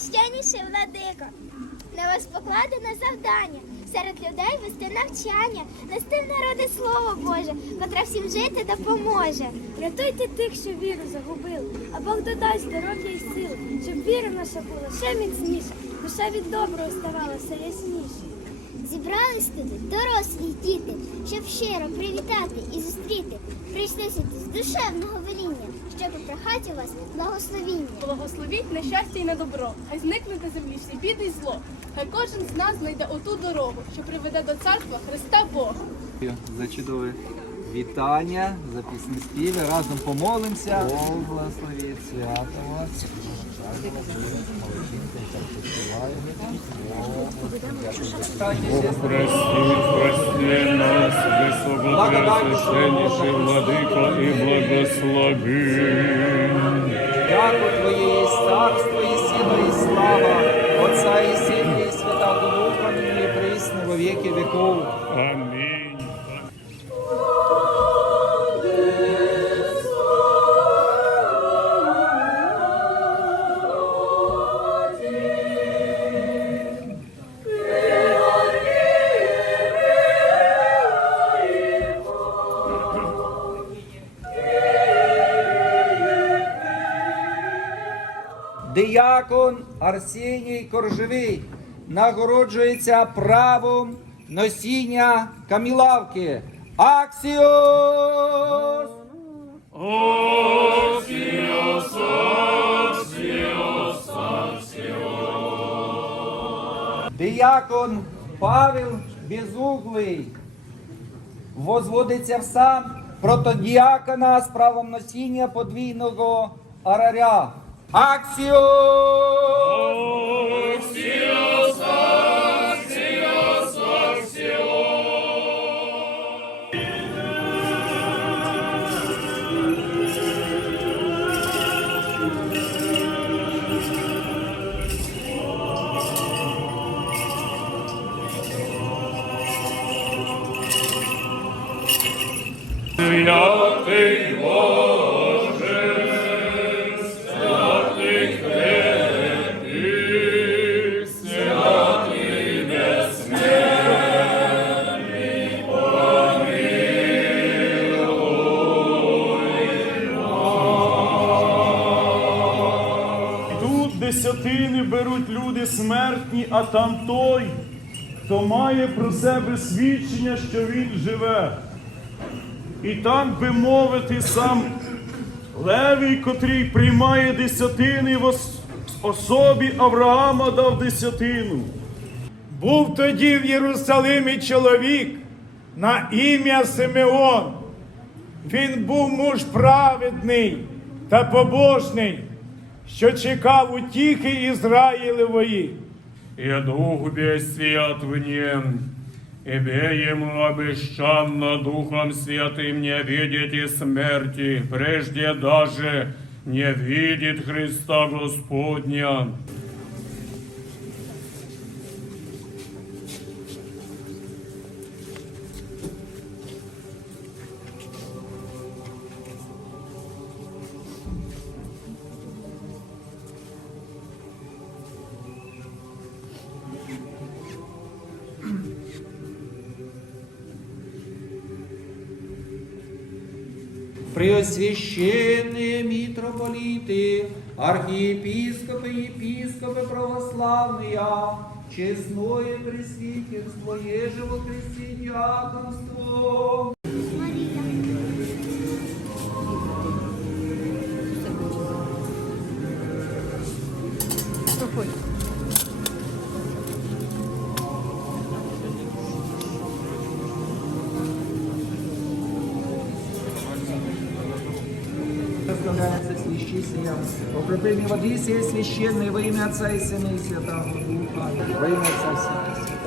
Найсвященніший владико, на вас покладено завдання серед людей вести навчання, нести в народи слово Боже, котре всім жити допоможе. Рятуйте тих, що віру загубили, а Бог додасть здоров'я і сили, щоб віра наша була ще міцніша, душа від доброго ставала все ясніше. Зібрались туди дорослі діти, щоб щиро привітати і зустріти. Прийшли сюди з душевного веління, щоб попрохати у вас благословіння. Благословіть на щастя і на добро, хай зникнуть на землі всі біди й зло. Хай кожен з нас знайде оту дорогу, що приведе до царства Христа Бога. за чудове вітання, за пісні співи. Разом помолимося. Бог благословить свято вас. Прости, прости нас, высокопреосвященнейший Владыко, и благослови. Яко Твоє царство і сила і слава, Отця і Сина і Святого Духа, і присно во віки віков. Диякон Арсеній Коржевий нагороджується правом носіння камілавки. Аксіос! Диякон Павел Безуглий возводиться в сан протодіакона з правом носіння подвійного араря. Аксіос! Десятини беруть люди смертні, а там той, хто має про себе свідчення, що він живе. І так би мовити, сам Левій, котрий приймає десятини в особі Авраама дав десятину. Був тоді в Єрусалимі чоловік на ім'я Симеон. Він був муж праведний та побожний, що чекав утіхи Ізраїлевої. И Дух свят в нем, і ему обещанно Духом Святым не видеть и смерти, прежде даже не видит Христа Господня. Преосвященные митрополиты, архиепископы, епископы православные, честное пресвитерство, ежево христианство. Составляется священная. Окропление воды сей священной во имя Отца и Сына и Святого Духа. Во имя Отца и Сына.